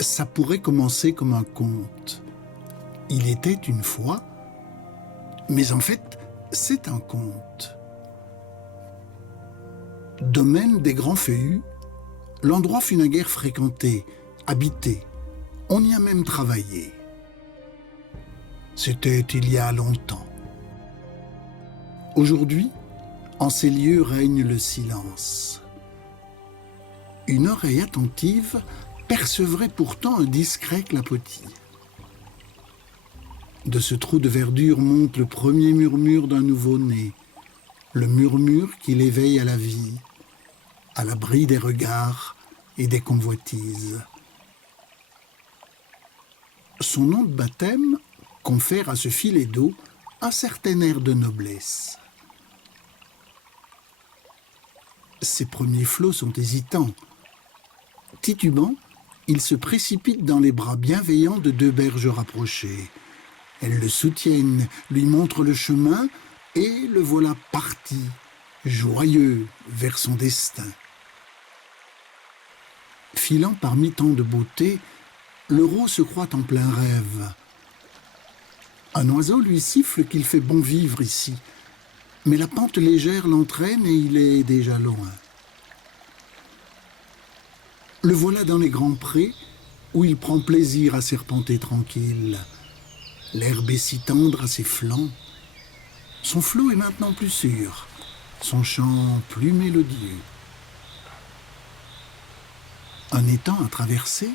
Ça pourrait commencer comme un conte. Il était une fois, mais en fait, c'est un conte. Domaine des Grands Feuillus, l'endroit fut naguère fréquenté, habité. On y a même travaillé. C'était il y a longtemps. Aujourd'hui, en ces lieux règne le silence. Une oreille attentive percevrait pourtant un discret clapotis. De ce trou de verdure monte le premier murmure d'un nouveau-né, le murmure qui l'éveille à la vie, à l'abri des regards et des convoitises. Son nom de baptême confère à ce filet d'eau un certain air de noblesse. Ses premiers flots sont hésitants. Titubant, il se précipite dans les bras bienveillants de deux berges rapprochées. Elles le soutiennent, lui montrent le chemin, et le voilà parti, joyeux vers son destin. Filant parmi tant de beauté, l'euro se croit en plein rêve. Un oiseau lui siffle qu'il fait bon vivre ici, mais la pente légère l'entraîne et il est déjà loin. Le voilà dans les grands prés, où il prend plaisir à serpenter tranquille. L'herbe est si tendre à ses flancs. Son flot est maintenant plus sûr, son chant plus mélodieux. Un étang à traverser,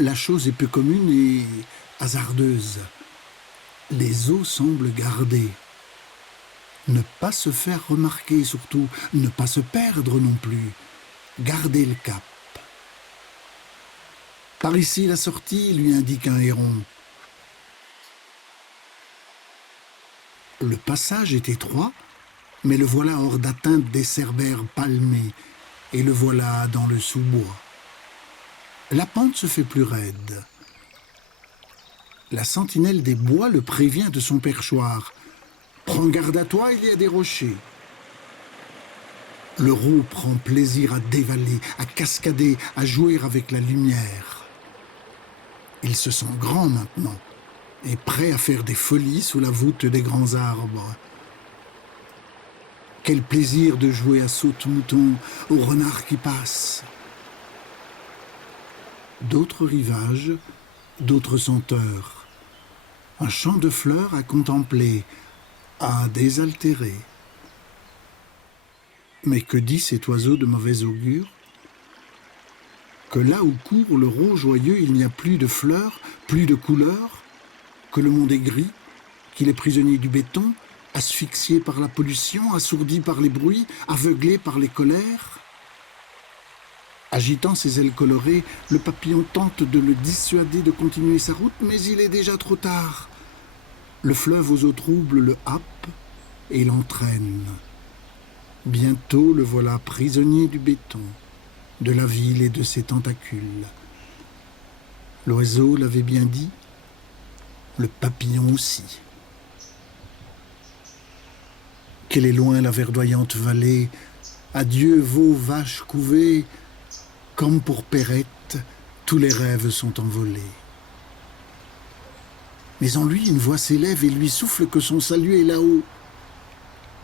la chose est peu commune et hasardeuse. Les eaux semblent garder. Ne pas se faire remarquer surtout, ne pas se perdre non plus. Garder le cap. Par ici, la sortie lui indique un héron. Le passage est étroit, mais le voilà hors d'atteinte des cerbères palmés, et le voilà dans le sous-bois. La pente se fait plus raide. La sentinelle des bois le prévient de son perchoir. Prends garde à toi, il y a des rochers. Le roux prend plaisir à dévaler, à cascader, à jouer avec la lumière. Il se sent grand maintenant, et prêt à faire des folies sous la voûte des grands arbres. Quel plaisir de jouer à saute-mouton au renard qui passe. D'autres rivages, d'autres senteurs. Un champ de fleurs à contempler, à désaltérer. Mais que dit cet oiseau de mauvais augure? Que là où court le roux joyeux, il n'y a plus de fleurs, plus de couleurs, que le monde est gris, qu'il est prisonnier du béton, asphyxié par la pollution, assourdi par les bruits, aveuglé par les colères. Agitant ses ailes colorées, le papillon tente de le dissuader de continuer sa route, mais il est déjà trop tard. Le fleuve aux eaux troubles le happe et l'entraîne. Bientôt le voilà prisonnier du béton, de la ville et de ses tentacules. L'oiseau l'avait bien dit, le papillon aussi. Qu'elle est loin la verdoyante vallée, adieu veaux, vaches couvées, comme pour Perrette, tous les rêves sont envolés. Mais en lui, une voix s'élève et lui souffle que son salut est là-haut.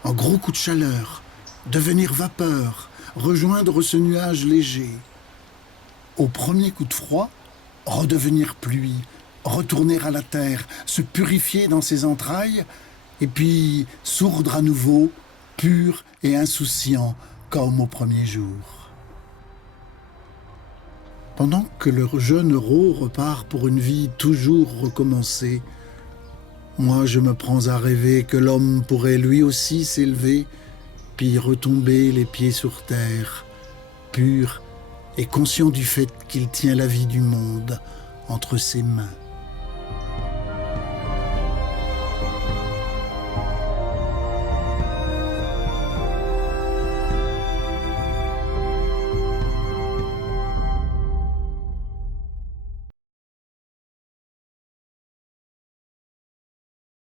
Un gros coup de chaleur, devenir vapeur, rejoindre ce nuage léger. Au premier coup de froid, redevenir pluie, retourner à la terre, se purifier dans ses entrailles, et puis sourdre à nouveau, pur et insouciant, comme au premier jour. Pendant que le jeune Ro repart pour une vie toujours recommencée, moi je me prends à rêver que l'homme pourrait lui aussi s'élever, puis retomber les pieds sur terre, pur et conscient du fait qu'il tient la vie du monde entre ses mains.